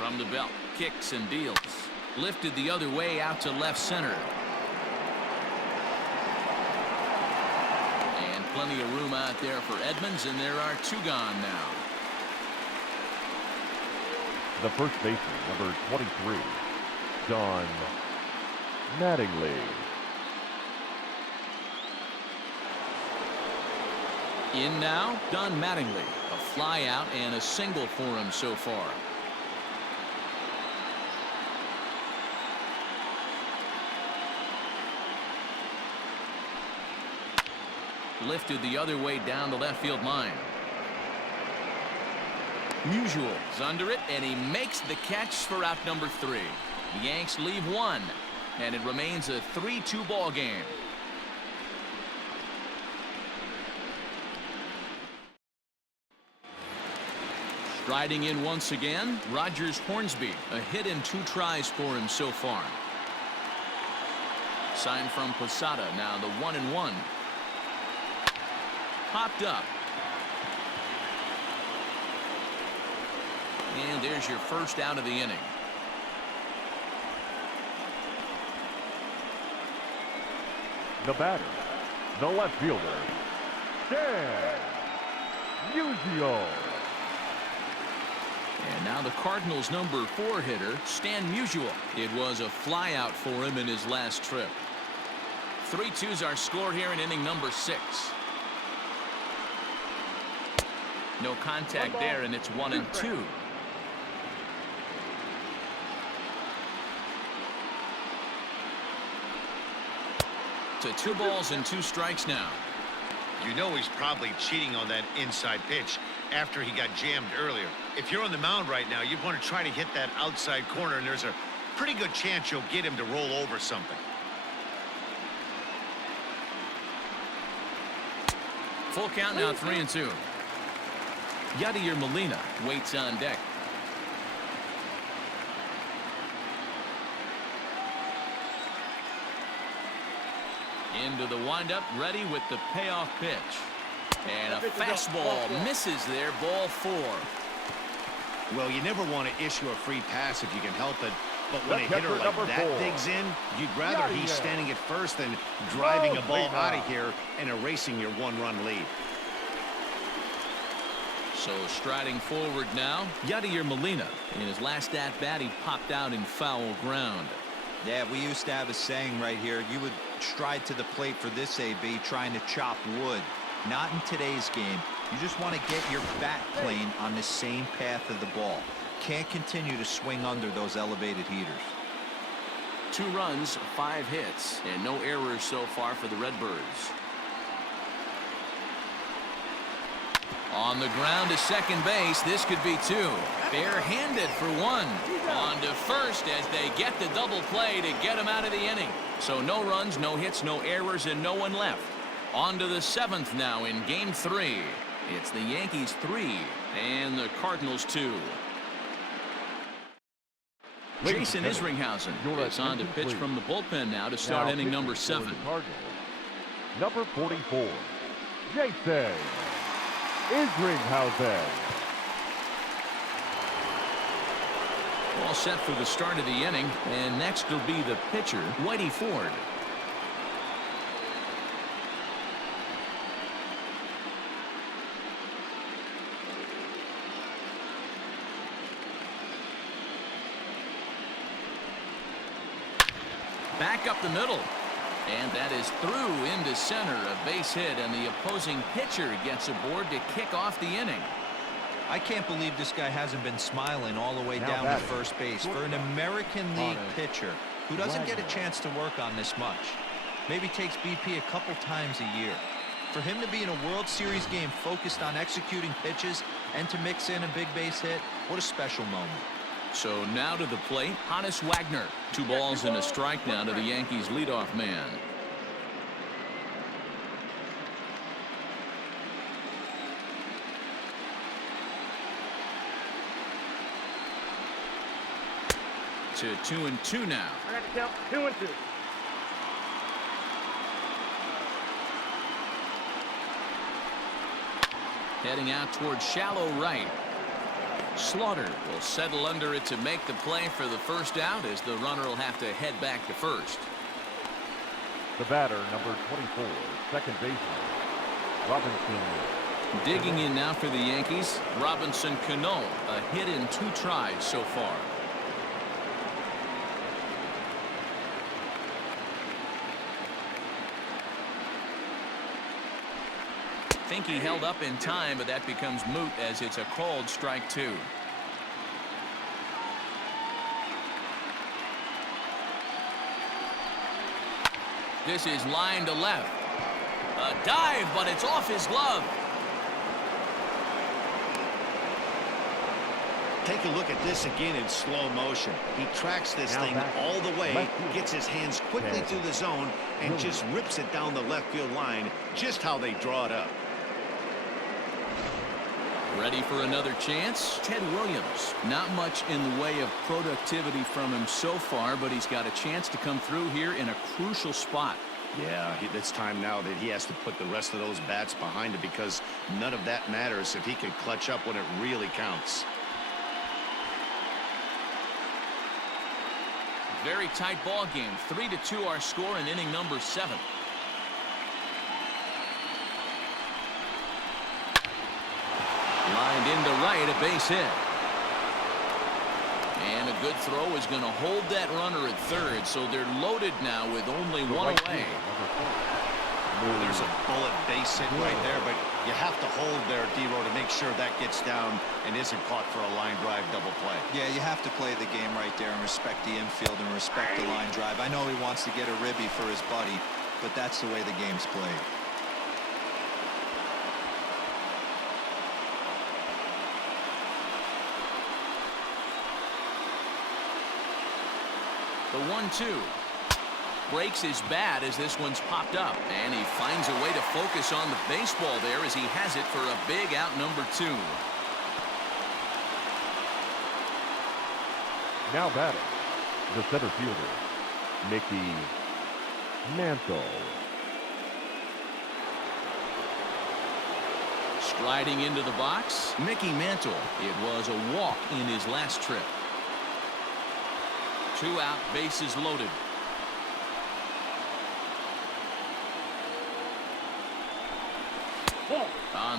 From the belt, kicks and deals. Lifted the other way out to left center. And plenty of room out there for Edmonds, and there are 2 gone now. The first baseman, number 23, Don Mattingly. In now, Don Mattingly. A fly out and a single for him so far. Lifted the other way down the left field line. Musial's under it, and he makes the catch for out number 3. The Yanks leave 1, and it remains a 3-2 ball game. Striding in once again, Rogers Hornsby. A hit in 2 tries for him so far. Sign from Posada, now the 1-1. Popped up. And there's your first out of the inning. The batter, the left fielder, Stan Musial. And now the Cardinals' number 4 hitter, Stan Musial. It was a flyout for him in his last trip. 3-2's our score here in inning number 6. No contact there, and it's 1-2. To 2 balls and 2 strikes now. You know he's probably cheating on that inside pitch after he got jammed earlier. If you're on the mound right now, you want to try to hit that outside corner, and there's a pretty good chance you'll get him to roll over something. Full count now, 3-2. Yadier Molina waits on deck. Into the windup, ready with the payoff pitch. And a fastball misses there, ball 4. Well, you never want to issue a free pass if you can help it. But when a hitter like that digs in, you'd rather he's standing at first than driving a ball out of here and erasing your 1-run lead. So striding forward now, Yadier Molina. In his last at-bat, he popped out in foul ground. Yeah, we used to have a saying right here. You would stride to the plate for this AB trying to chop wood. Not in today's game. You just want to get your bat plane on the same path of the ball. Can't continue to swing under those elevated heaters. 2 runs, 5 hits, and no errors so far for the Redbirds. On the ground to second base, this could be 2. Barehanded for 1. On to first as they get the double play to get him out of the inning. So no runs, no hits, no errors, and no one left. On to the 7th now in game 3. It's the Yankees 3 and the Cardinals 2. Jason Isringhausen is on to pitch from the bullpen now to start inning number 7. Number 44, Jason Isringhausen. All set for the start of the inning, and next will be the pitcher, Whitey Ford. Back up the middle. And that is through into center, a base hit, and the opposing pitcher gets aboard to kick off the inning. I can't believe this guy hasn't been smiling all the way down to first base for an American League pitcher who doesn't get a chance to work on this much. Maybe takes BP a couple times a year. For him to be in a World Series game focused on executing pitches and to mix in a big base hit, what a special moment. So now to the plate, Honus Wagner. 2 balls and a strike now to the Yankees leadoff man. To 2-2 now. I got to count 2-2. Heading out towards shallow right. Slaughter will settle under it to make the play for the first out, as the runner will have to head back to first. The batter, number 24, second baseman, Robinson. Digging in now for the Yankees, Robinson Cano, a hit in 2 tries so far. Think he held up in time, but that becomes moot as it's a called strike 2. This is line to left. A dive, but it's off his glove. Take a look at this again in slow motion. He tracks this thing all the way, gets his hands quickly through the zone, and just rips it down the left field line, just how they draw it up. Ready for another chance? Ted Williams. Not much in the way of productivity from him so far, but he's got a chance to come through here in a crucial spot. Yeah, it's time now that he has to put the rest of those bats behind it, because none of that matters if he can clutch up when it really counts. Very tight ball game. 3-2 our score in inning number 7. Lined into right, a base hit. And a good throw is going to hold that runner at third, so they're loaded now with only one away. There's a bullet base hit right there, but you have to hold there, D-Row, to make sure that gets down and isn't caught for a line drive double play. Yeah, you have to play the game right there and respect the infield and respect the line drive. I know he wants to get a ribby for his buddy, but that's the way the game's played. The 1-2 breaks his bat as this one's popped up, and he finds a way to focus on the baseball there as he has it for a big out number 2. Now batting, the center fielder, Mickey Mantle. Striding into the box, Mickey Mantle. It was a walk in his last trip. 2 out, bases loaded.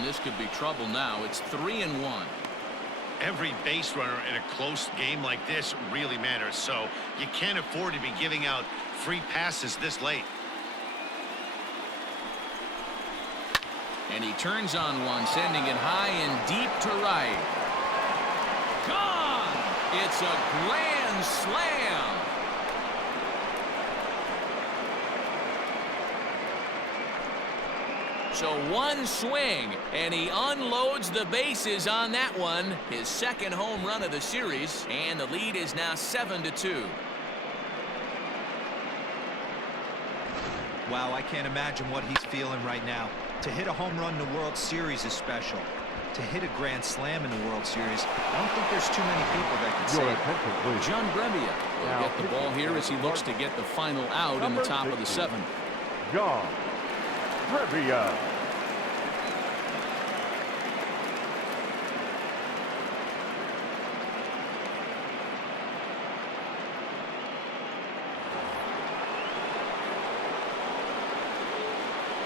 This could be trouble now. It's 3-1. Every base runner in a close game like this really matters, so you can't afford to be giving out free passes this late. And he turns on one, sending it high and deep to right. Gone! It's a grand slam. So one swing, and he unloads the bases on that one. His second home run of the series, and the lead is now 7-2. Wow, I can't imagine what he's feeling right now. To hit a home run in the World Series is special. To hit a grand slam in the World Series, I don't think there's too many people that can say that. John Brebbia will get the ball here as he looks to get the final out in the top of the 7th. John Brebbia.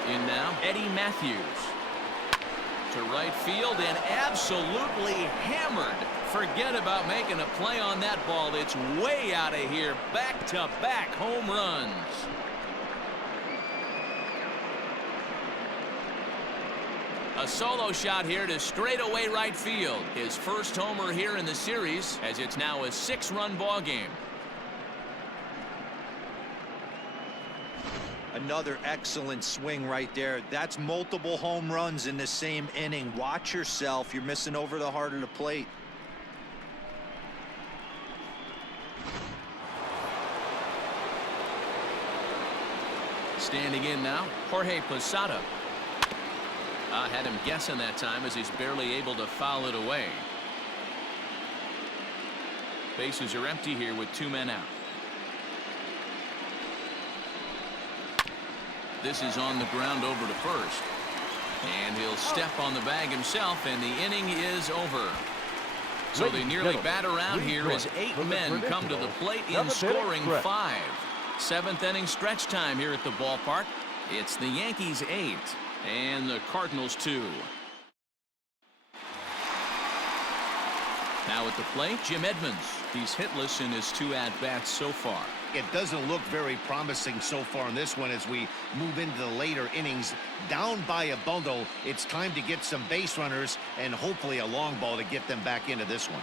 In now, Eddie Matthews. To right field and absolutely hammered. Forget about making a play on that ball. It's way out of here. Back-to-back home runs. A solo shot here to straightaway right field. His first homer here in the series, as it's now a 6-run ball game. Another excellent swing right there. That's multiple home runs in the same inning. Watch yourself. You're missing over the heart of the plate. Standing in now, Jorge Posada. Had him guessing that time as he's barely able to foul it away. Bases are empty here with 2 men out. This is on the ground over to first. And he'll step on the bag himself, and the inning is over. So they nearly bat around here as 8 men come to the plate in scoring 5. 7th inning stretch time here at the ballpark. It's the Yankees 8 and the Cardinals 2. Now at the plate, Jim Edmonds. He's hitless in his 2 at-bats so far. It doesn't look very promising so far in this one as we move into the later innings. Down by a bundle, it's time to get some base runners and hopefully a long ball to get them back into this one.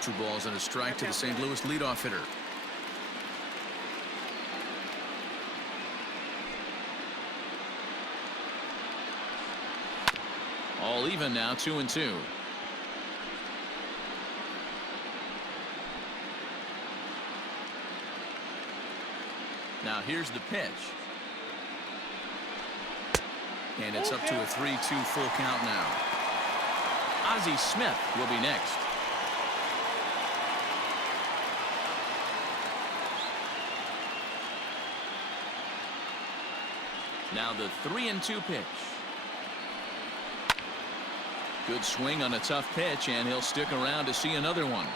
2 balls and a strike to the St. Louis leadoff hitter. All even now, 2-2. Now here's the pitch. And it's up to a 3-2 full count now. Ozzie Smith will be next. Now the 3-2 pitch. Good swing on a tough pitch, and he'll stick around to see another one.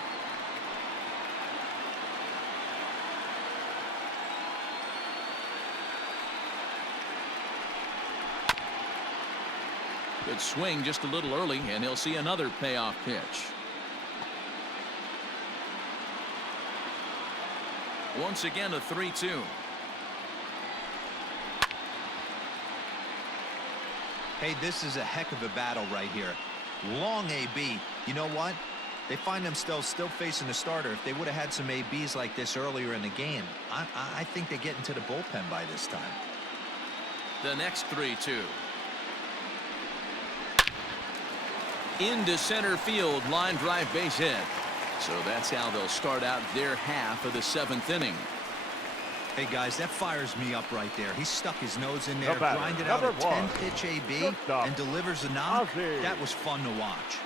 Good swing just a little early, and he'll see another payoff pitch. Once again, a 3-2. Hey, this is a heck of a battle right here. Long AB. You know what? They find themselves still facing the starter. If they would have had some ABs like this earlier in the game, I think they get into the bullpen by this time. The next 3-2. Into center field, line drive base hit. So that's how they'll start out their half of the 7th inning. Hey guys, that fires me up right there. He stuck his nose in there, grinded out a 10-pitch AB, and delivers a knock. That was fun to watch.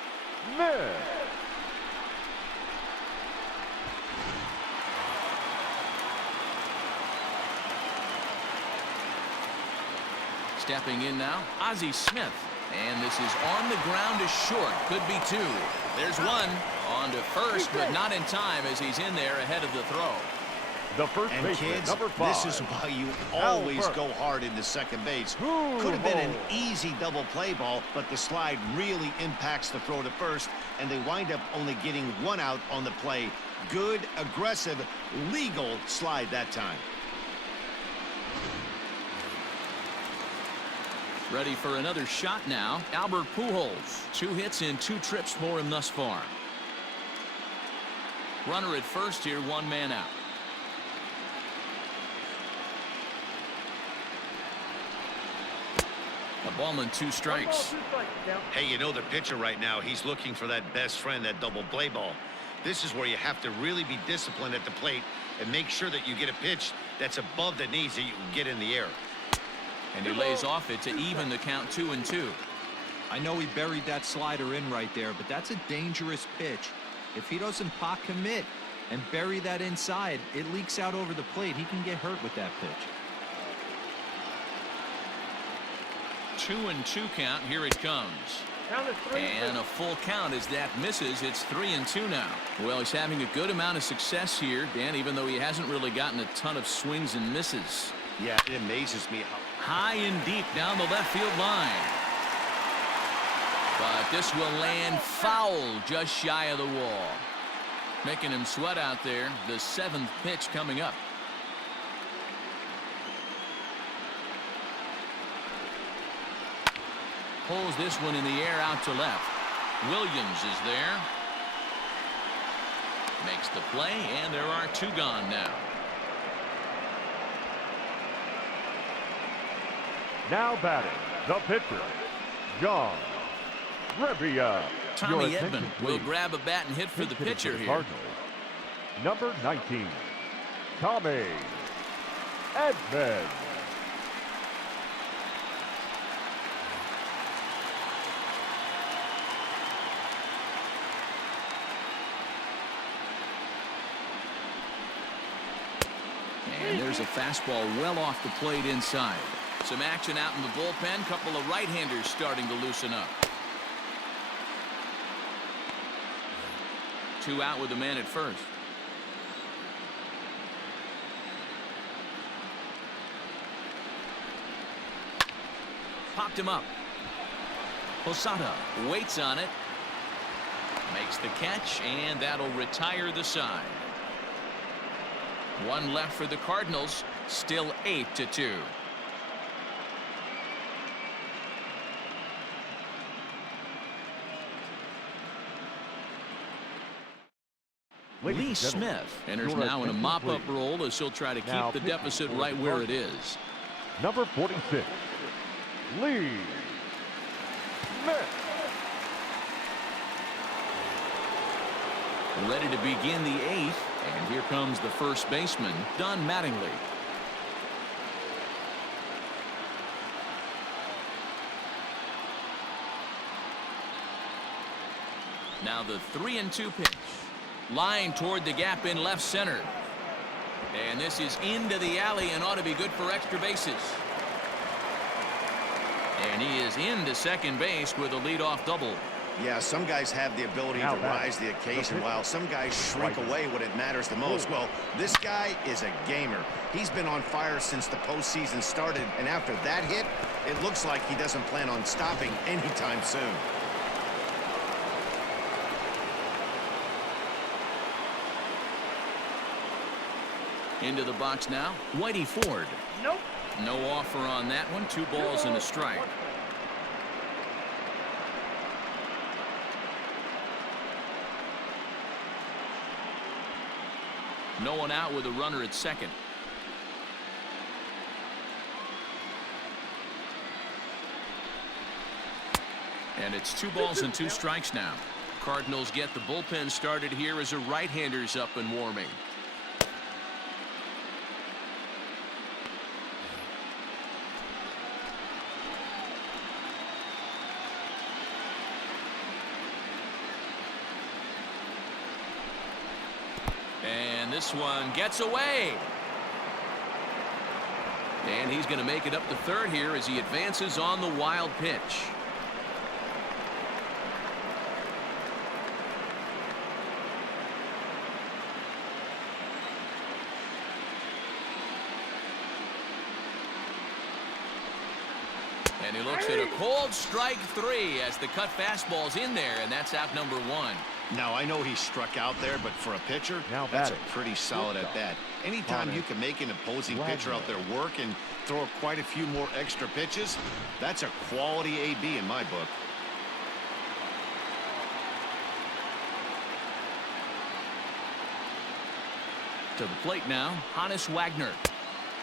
Stepping in now, Ozzie Smith. And this is on the ground to short. Could be 2. There's 1. On to first, but not in time as he's in there ahead of the throw. The first baseman, kids, number 5. this is why you always go hard into second base. Could have been an easy double play ball, but the slide really impacts the throw to first, and they wind up only getting 1 out on the play. Good, aggressive, legal slide that time. Ready for another shot now. Albert Pujols. 2 hits and 2 trips for him thus far. Runner at first here, 1 man out. A ball and 2 strikes. Hey, you know the pitcher right now, he's looking for that best friend, that double play ball. This is where you have to really be disciplined at the plate and make sure that you get a pitch that's above the knees that you can get in the air. And he lays off it to even the count 2-2. I know he buried that slider in right there, but that's a dangerous pitch. If he doesn't pot commit and bury that inside, it leaks out over the plate. He can get hurt with that pitch. 2-2 count. Here it comes. And a full count as that misses. It's 3-2 now. Well, he's having a good amount of success here, Dan, even though he hasn't really gotten a ton of swings and misses. Yeah, it amazes me how high and deep down the left field line. But this will land foul just shy of the wall. Making him sweat out there. The 7th pitch coming up. Pulls this one in the air out to left. Williams is there. Makes the play, and there are 2 gone now. Now batting, the pitcher, John Rivia. Tommy Edman will grab a bat and hit for the pitcher here. Cardinals. Number 19, Tommy Edman. And there's a fastball well off the plate inside. Some action out in the bullpen. Couple of right-handers starting to loosen up. 2 out with the man at first. Popped him up. Posada waits on it. Makes the catch, and that'll retire the side. 1 left for the Cardinals. Still 8-2. Lee Smith enters now in a mop-up role as he'll try to keep the deficit right where it is. Number 46, Lee Smith. Ready to begin the 8th, and here comes the first baseman, Don Mattingly. Now the 3-2 pitch. Line toward the gap in left center. And this is into the alley and ought to be good for extra bases. And he is into second base with a leadoff double. Yeah, some guys have the ability to rise the occasion while some guys shrink away when it matters the most. Well, this guy is a gamer. He's been on fire since the postseason started, and after that hit, it looks like he doesn't plan on stopping anytime soon. Into the box now, Whitey Ford. Nope. No offer on that one. 2 balls and a strike. No one out with a runner at second. And it's 2 balls and 2 strikes now. Cardinals get the bullpen started here as a right-hander's up and warming. And this one gets away. And he's going to make it up to third here as he advances on the wild pitch. And he looks at a cold strike 3 as the cut fastball's in there, and that's out number 1. Now, I know he struck out there, but for a pitcher, that's a pretty solid at bat. Anytime you can make an opposing pitcher out there work and throw quite a few more extra pitches, that's a quality AB in my book. To the plate now, Hannes Wagner.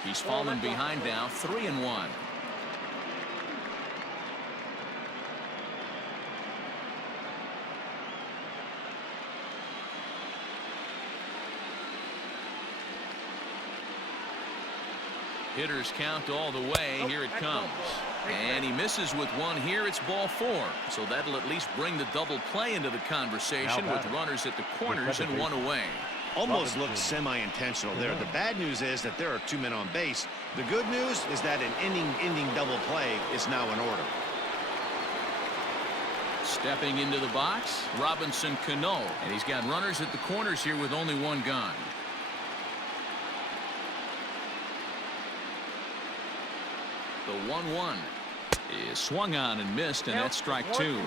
He's fallen behind now, 3-1. Hitters count all the way. Here it comes. And he misses with one here. It's ball 4. So that'll at least bring the double play into the conversation with runners at the corners and 1 away. Almost looked semi-intentional there. The bad news is that there are 2 men on base. The good news is that an inning double play is now in order. Stepping into the box, Robinson Cano. And he's got runners at the corners here with only 1 gone. The 1-1 is swung on and missed, and that's strike 2.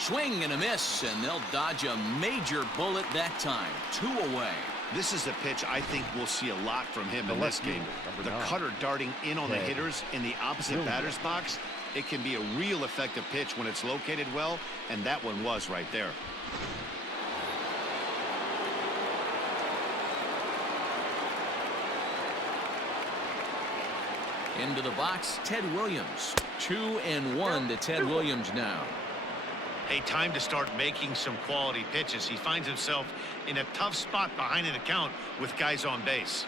Swing and a miss, and they'll dodge a major bullet that time. 2 away. This is a pitch I think we'll see a lot from him in this game. The cutter darting in on the hitters in the opposite batter's box. It can be a real effective pitch when it's located well, and that one was right there. Into the box, Ted Williams. 2-1 to Ted Williams now. Hey, time to start making some quality pitches. He finds himself in a tough spot behind an account with guys on base.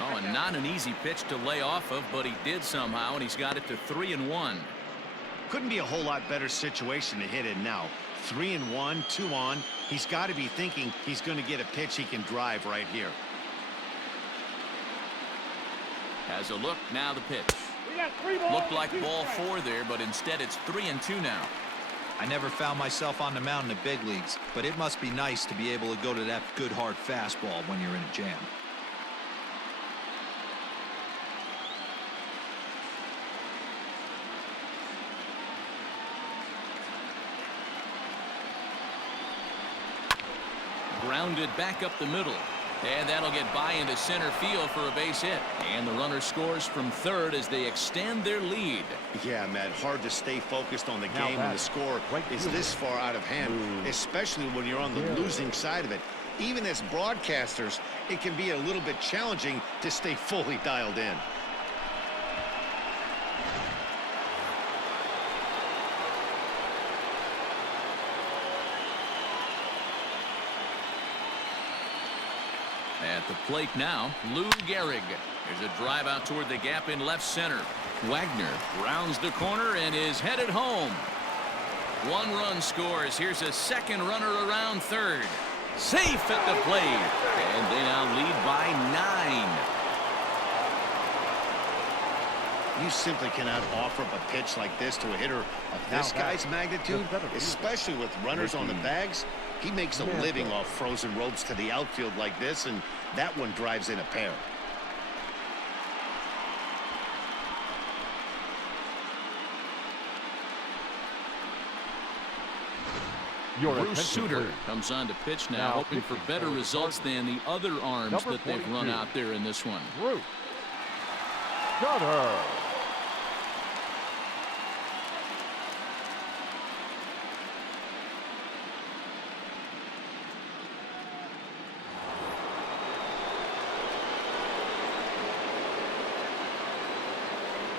Oh, and not an easy pitch to lay off of, but he did somehow, and he's got it to 3-1. Couldn't be a whole lot better situation to hit in now. 3-1, 2 on. He's got to be thinking he's going to get a pitch he can drive right here. Has a look, now the pitch. Looked like ball 4 there, but instead it's 3-2 now. I never found myself on the mound in the big leagues, but it must be nice to be able to go to that good hard fastball when you're in a jam. Grounded back up the middle. And that'll get by into center field for a base hit. And the runner scores from third as they extend their lead. Yeah, Matt, hard to stay focused on the game when the score is this far out of hand, especially when you're on the losing side of it. Even as broadcasters, it can be a little bit challenging to stay fully dialed in. At the plate now, Lou Gehrig. There's a drive out toward the gap in left center. Wagner rounds the corner and is headed home. 1 run scores. Here's a second runner around third. Safe at the plate. And they now lead by 9. You simply cannot offer up a pitch like this to a hitter of this guy's magnitude, especially with runners on the bags. He makes a living off frozen ropes to the outfield like this, and that one drives in a pair. Bruce Sutter comes on to pitch now, hoping for better results than the other arms that they've run out there in this one. Bruce Sutter.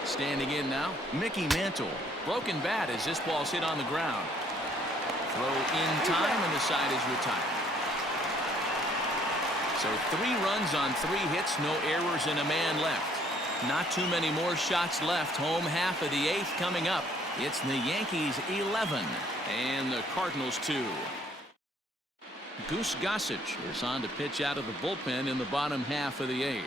Standing in now, Mickey Mantle. Broken bat as this ball's hit on the ground. Throw in time, and the side is retired. So 3 runs on 3 hits, no errors, and a man left. Not too many more shots left. Home half of the 8th coming up. It's the Yankees 11 and the Cardinals 2. Goose Gossage is on to pitch out of the bullpen in the bottom half of the 8th.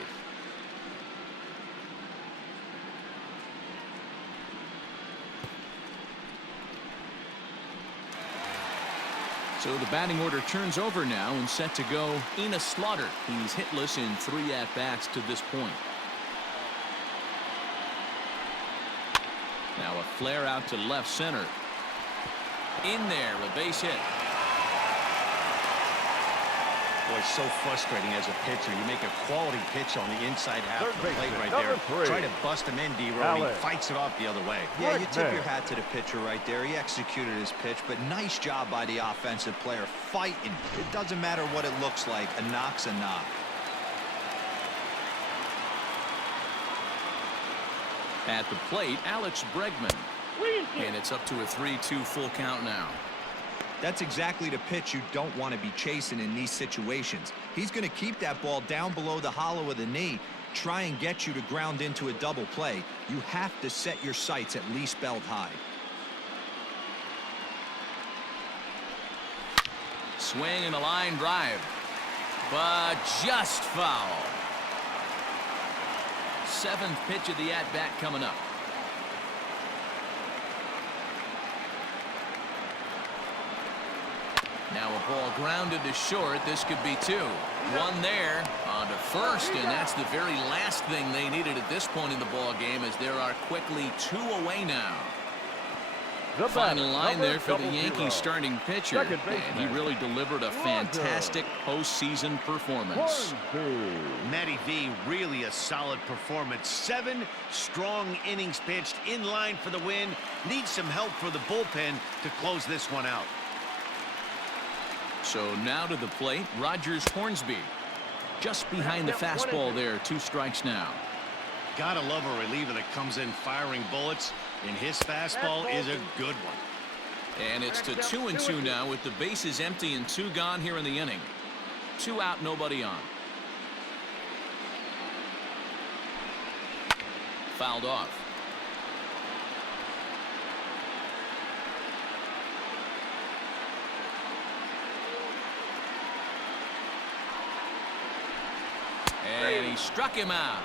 So the batting order turns over now and set to go Enos Slaughter. He's hitless in 3 at-bats to this point. Now a flare out to left center. In there, a base hit. Boy, it's so frustrating as a pitcher. You make a quality pitch on the inside half of the plate right there. 3. Try to bust him in, D-Row. He fights it off the other way. Yeah, you tip your hat to the pitcher right there. He executed his pitch, but nice job by the offensive player fighting. It doesn't matter what it looks like. A knock's a knock. At the plate, Alex Bregman. And it's up to a 3-2 full count now. That's exactly the pitch you don't want to be chasing in these situations. He's going to keep that ball down below the hollow of the knee, try and get you to ground into a double play. You have to set your sights at least belt high. Swing and a line drive, but just foul. 7th pitch of the at-bat coming up. Now a ball grounded to short. This could be 2. 1 there on to first, and that's the very last thing they needed at this point in the ball game, as there are quickly 2 away now. The final line there for the Yankees starting pitcher, and he really delivered a fantastic postseason performance. Matty V, really a solid performance. 7 strong innings pitched, in line for the win. Needs some help for the bullpen to close this one out. So now to the plate, Rogers Hornsby. Just behind the fastball there, 2 strikes now. Gotta love a reliever that comes in firing bullets, and his fastball is a good one. And it's to 2-2 now with the bases empty and 2 gone here in the inning. 2 out, nobody on. Fouled off. And he struck him out.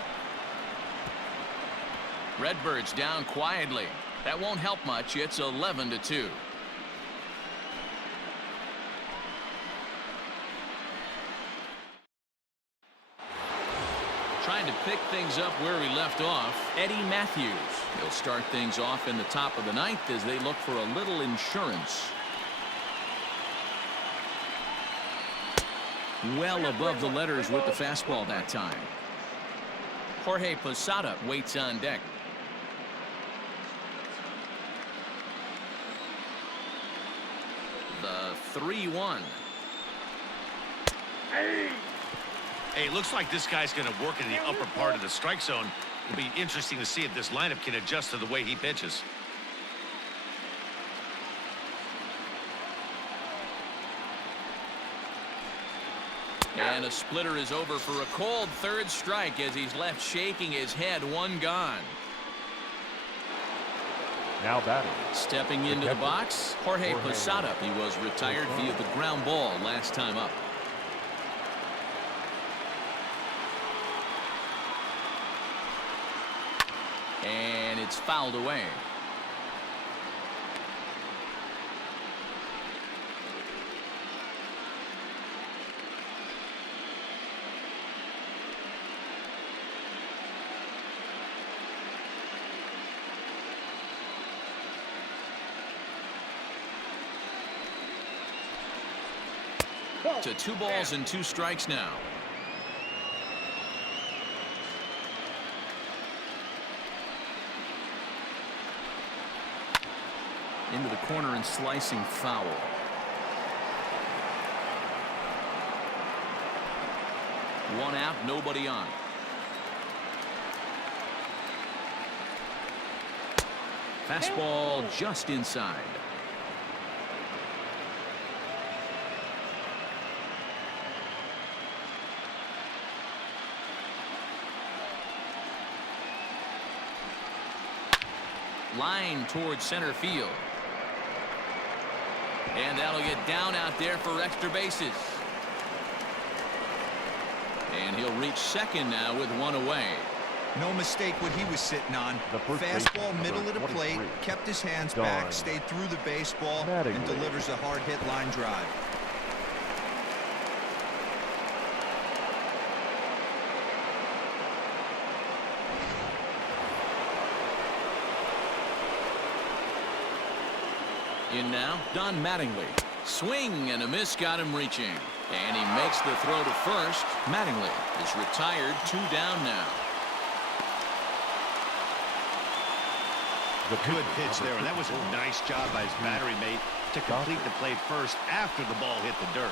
Redbirds down quietly. That won't help much. It's 11-2. Trying to pick things up where he left off, Eddie Matthews. He'll start things off in the top of the ninth as they look for a little insurance. Well above the letters with the fastball that time. Jorge Posada waits on deck. The 3-1. Hey, looks like this guy's going to work in the upper part of the strike zone. It'll be interesting to see if this lineup can adjust to the way he pitches. And a splitter is over for a cold third strike as he's left shaking his head. One gone. Now batting. Stepping into the box, Jorge Posada. He was retired via the ground ball last time up. And it's fouled away. To 2 balls and 2 strikes now. Into the corner and slicing foul. One out, nobody on. Fastball just inside. Line towards center field. And that'll get down out there for extra bases. And he'll reach second now with 1 away. No mistake what he was sitting on. Fastball middle of the plate, kept his hands back, stayed through the baseball, and delivers a hard hit line drive. In now, Don Mattingly. Swing and a miss got him reaching. And he makes the throw to first. Mattingly is retired, 2 down now. Good pitch there, and that was a nice job by his battery mate to complete the play first after the ball hit the dirt.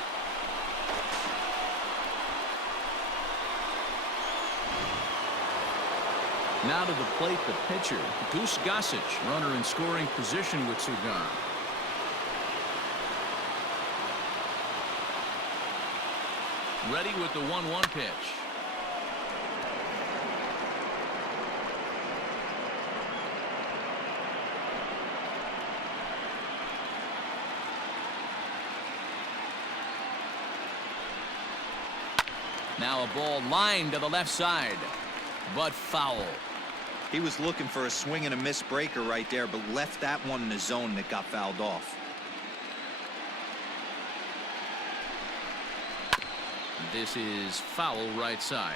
Now to the plate, the pitcher, Goose Gossage, runner in scoring position with 2 gone. Ready with the 1-1 pitch. Now a ball lined to the left side, but foul. He was looking for a swing and a miss breaker right there, but left that one in the zone that got fouled off. This is foul right side.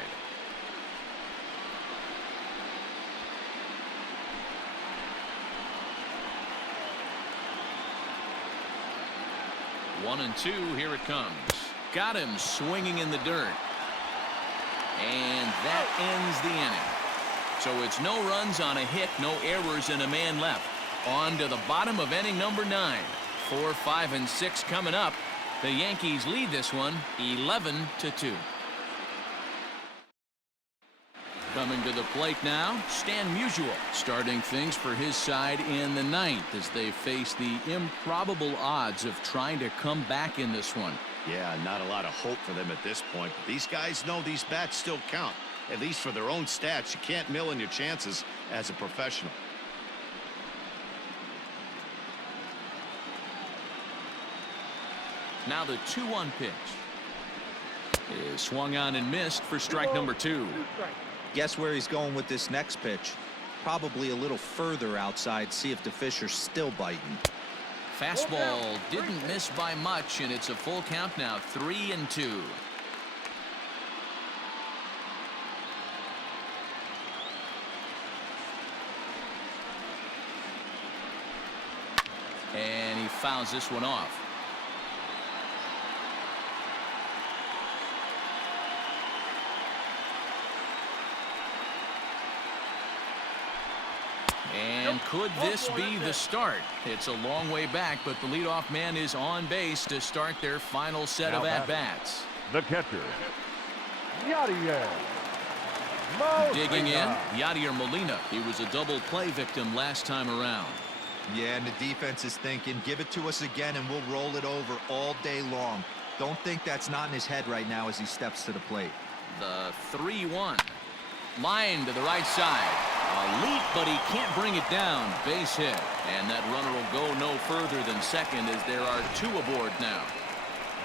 One and 2, here it comes. Got him swinging in the dirt. And that ends the inning. So it's no runs on a hit, no errors, and a man left. On to the bottom of inning number 9. 4, 5, and 6 coming up. The Yankees lead this one 11-2. Coming to the plate now, Stan Musial starting things for his side in the 9th as they face the improbable odds of trying to come back in this one. Yeah, not a lot of hope for them at this point, but these guys know these bats still count. At least for their own stats, you can't mill in your chances as a professional. Now the 2-1 pitch is swung on and missed for strike number 2. Guess where he's going with this next pitch? Probably a little further outside. See if the fish are still biting. Fastball didn't miss by much, and it's a full count now, 3-2. And he fouls this one off. And could this be the start? It's a long way back, but the leadoff man is on base to start their final set of at-bats. The catcher, Yadier. Digging in, Yadier Molina. He was a double play victim last time around. Yeah, and the defense is thinking, give it to us again and we'll roll it over all day long. Don't think that's not in his head right now as he steps to the plate. The 3-1. Line to the right side. A leap, but he can't bring it down. Base hit. And that runner will go no further than second as there are 2 aboard now.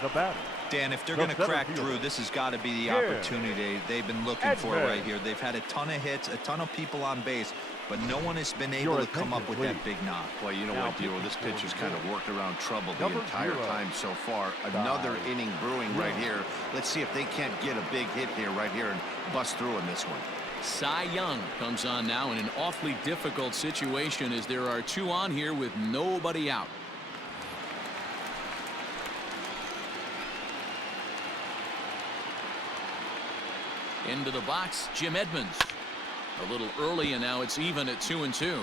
The batter. Dan, if they're going to crack Drew, this has got to be the opportunity they've been looking for right here. They've had a ton of hits, a ton of people on base, but no one has been able to come up with that big knock. Well, you know what, Dero, this pitcher's kind of worked around trouble the entire time so far. Another inning brewing right here. Let's see if they can't get a big hit here right here and bust through in this one. Cy Young comes on now in an awfully difficult situation as there are 2 on here with nobody out. Into the box, Jim Edmonds. A little early, and now it's even at 2-2.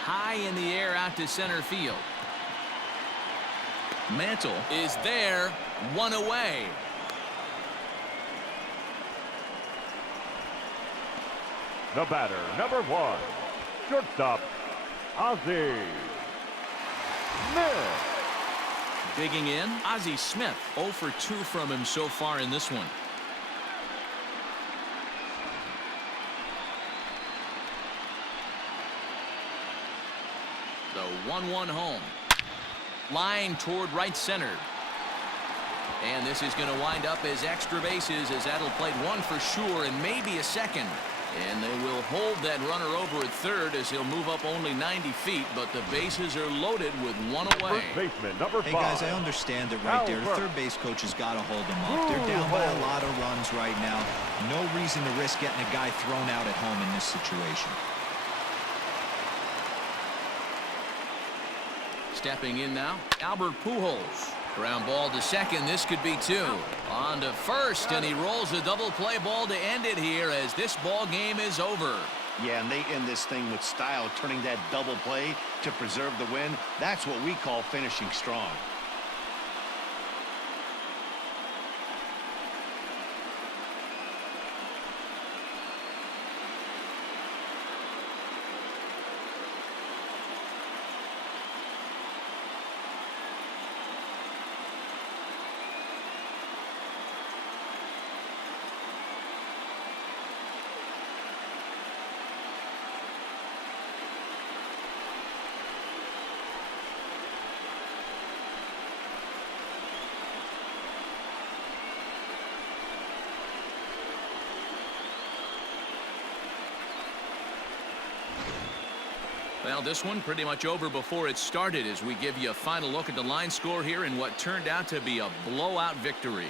High in the air out to center field. Mantle is there, 1 away. The batter, number 1, shortstop, Ozzie Smith. Digging in, Ozzie Smith. 0 for 2 from him so far in this one. The 1-1 home. Line toward right center. And this is going to wind up as extra bases as that'll play 1 for sure and maybe a second. And they will hold that runner over at third as he'll move up only 90 feet, but the bases are loaded with 1 away. First baseman, number 5. Hey, guys, I understand it right there. The third base coach has got to hold them up. They're down by a lot of runs right now. No reason to risk getting a guy thrown out at home in this situation. Stepping in now, Albert Pujols. Ground ball to second. This could be 2. On to first, and he rolls a double play ball to end it here as this ball game is over. Yeah, and they end this thing with style, turning that double play to preserve the win. That's what we call finishing strong. Well, this one pretty much over before it started as we give you a final look at the line score here in what turned out to be a blowout victory.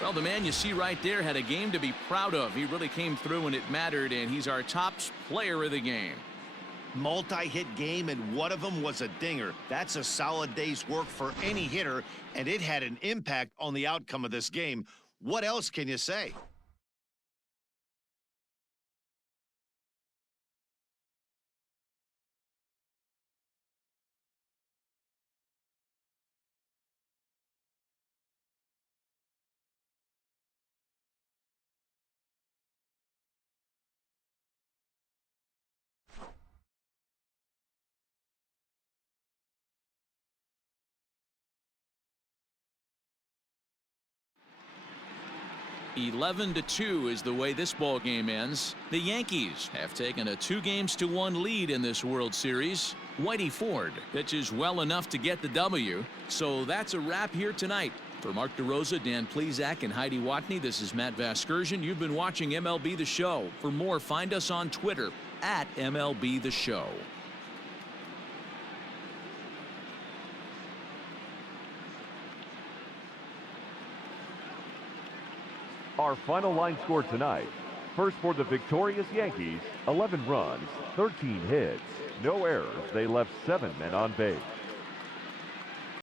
Well, the man you see right there had a game to be proud of. He really came through when it mattered, and he's our top player of the game. Multi-hit game, and one of them was a dinger. That's a solid day's work for any hitter, and it had an impact on the outcome of this game. What else can you say? 11-2 is the way this ball game ends. The Yankees have taken a 2-1 lead in this World Series. Whitey Ford pitches well enough to get the W. So that's a wrap here tonight. For Mark DeRosa, Dan Plesac, and Heidi Watney, this is Matt Vasgersian. You've been watching MLB The Show. For more, find us on Twitter at MLB The Show. Our final line score tonight. First for the victorious Yankees, 11 runs, 13 hits, no errors. They left 7 men on base.